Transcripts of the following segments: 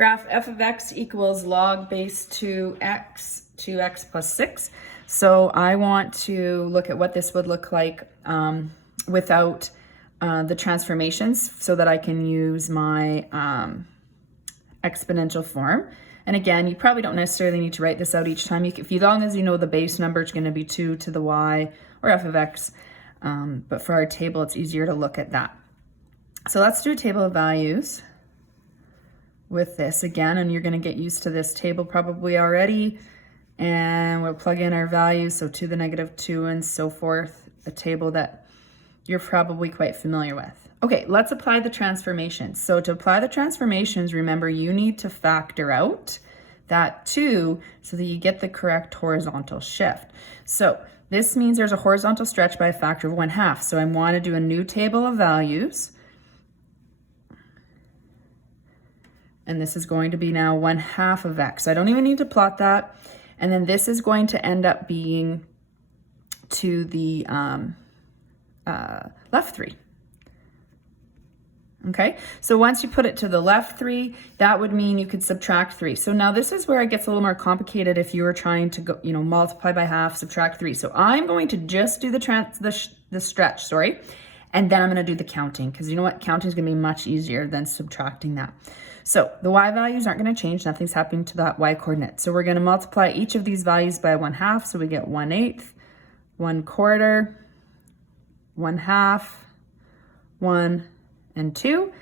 Graph f of x equals log base 2x plus 6. So I want to look at what this would look like without the transformations so that I can use my exponential form. And again, you probably don't necessarily need to write this out each time. As long as you know the base number is going to be 2 to the y or f of x. But for our table, it's easier to look at that. So let's do a table of values with this again, and you're going to get used to this table probably already. And we'll plug in our values, so to the negative 2 and so forth, a table that you're probably quite familiar with. Okay, let's apply the transformations. So to apply the transformations, remember you need to factor out that 2 so that you get the correct horizontal shift. So this means there's a horizontal stretch by a factor of 1/2. So I want to do a new table of values. And this is going to be now 1/2 of x. I don't even need to plot that. And then this is going to end up being to the left 3. Okay, so once you put it to the left 3, that would mean you could subtract 3. So now this is where it gets a little more complicated if you were trying to go, multiply by half, subtract 3. So I'm going to just do the stretch, and then I'm going to do the counting, because you know what? Counting is going to be much easier than subtracting that. So the y values aren't going to change. Nothing's happening to that y coordinate. So we're going to multiply each of these values by 1/2. So we get 1/8, 1/4, 1/2, 1, and 2.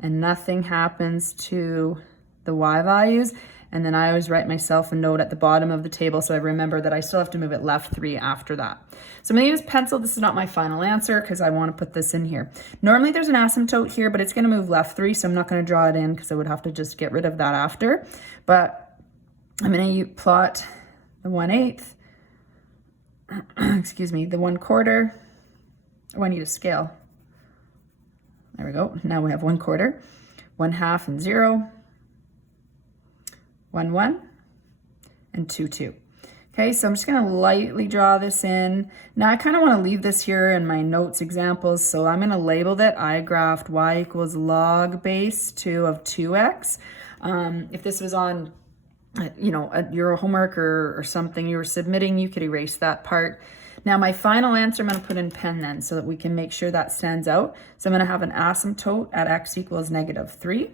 And nothing happens to the y values. And then I always write myself a note at the bottom of the table so I remember that I still have to move it left 3 after that. So I'm going to use pencil. This is not my final answer because I want to put this in here. Normally there's an asymptote here, but it's going to move left 3, so I'm not going to draw it in because I would have to just get rid of that after. But I'm going to plot the 1/8, excuse me, the 1/4. Oh, I need a scale. There we go. Now we have 1/4, 1/2 and 0. 1, 1, and 2, 2. Okay, so I'm just going to lightly draw this in. Now I kind of want to leave this here in my notes examples, so I'm going to label that I graphed y equals log base 2 of 2x. If this was on, your homework or something you were submitting, you could erase that part. Now my final answer I'm going to put in pen then so that we can make sure that stands out. So I'm going to have an asymptote at x equals -3.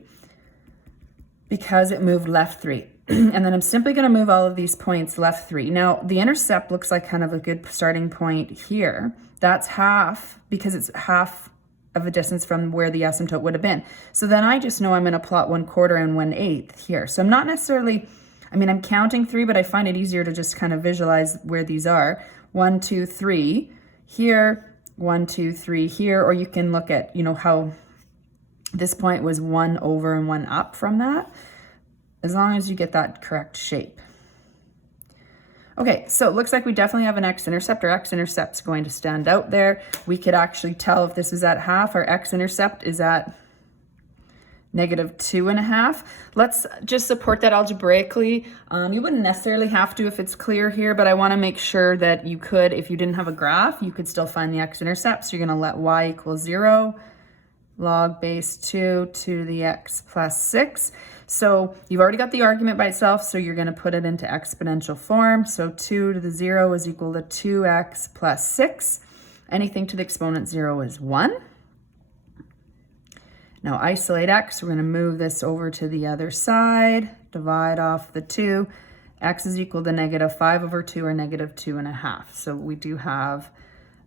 Because it moved left 3. And then I'm simply going to move all of these points left 3. Now, the intercept looks like kind of a good starting point here. That's half, because it's half of a distance from where the asymptote would have been. So then I just know I'm going to plot 1/4 and 1/8 here. So I'm not necessarily, I'm counting 3, but I find it easier to just kind of visualize where these are. 1, 2, 3 here, 1, 2, 3 here, or you can look at, how this point was 1 over and 1 up from that, as long as you get that correct shape. Okay, so it looks like we definitely have an x-intercept. Our x-intercept's going to stand out there. We could actually tell if this is at half. Our x-intercept is at -2.5. Let's just support that algebraically. You wouldn't necessarily have to if it's clear here, but I want to make sure that you could, if you didn't have a graph, you could still find the x-intercept. So you're going to let y equal 0. Log base 2 to the x plus 6. So you've already got the argument by itself, so you're going to put it into exponential form. So 2 to the 0 is equal to 2x plus 6. Anything to the exponent 0 is 1. Now isolate x. We're going to move this over to the other side. Divide off the 2. X is equal to -5 over 2 or -2.5. So we do have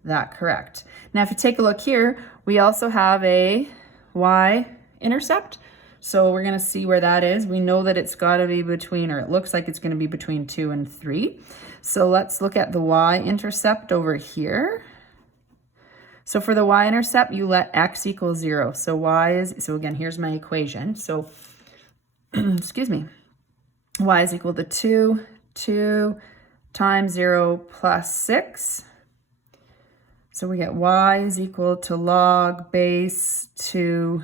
that correct. Now if you take a look here, we also have a y-intercept. So we're going to see where that is. We know that it's got to be between, or it looks like it's going to be between 2 and 3. So let's look at the y-intercept over here. So for the y-intercept, you let x equal 0. So so again, here's my equation. So, excuse me, y is equal to 2 times 0 plus 6. So we get y is equal to log base 2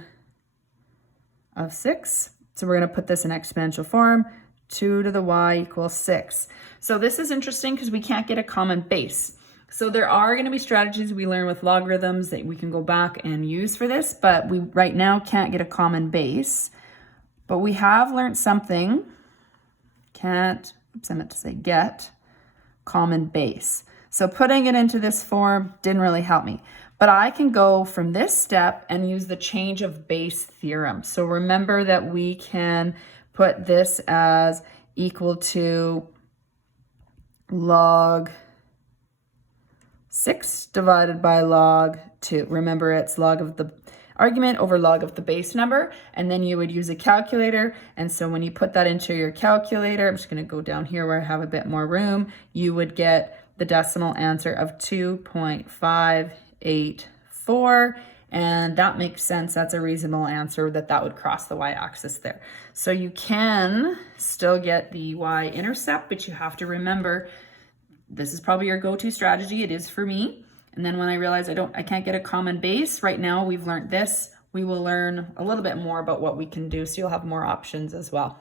of 6. So we're going to put this in exponential form. 2 to the y equals 6. So this is interesting because we can't get a common base. So there are going to be strategies we learn with logarithms that we can go back and use for this, but we right now can't get a common base. But we have learned something. I meant to say get common base. So putting it into this form didn't really help me. But I can go from this step and use the change of base theorem. So remember that we can put this as equal to log 6 divided by log 2. Remember, it's log of the argument over log of the base number, and then you would use a calculator. And so when you put that into your calculator, I'm just going to go down here where I have a bit more room, you would get the decimal answer of 2.584, and that makes sense. That's a reasonable answer that would cross the y-axis there. So you can still get the y-intercept, but you have to remember this is probably your go-to strategy. It is for me. And then when I realize I can't get a common base, right now we've learned this, we will learn a little bit more about what we can do, so you'll have more options as well.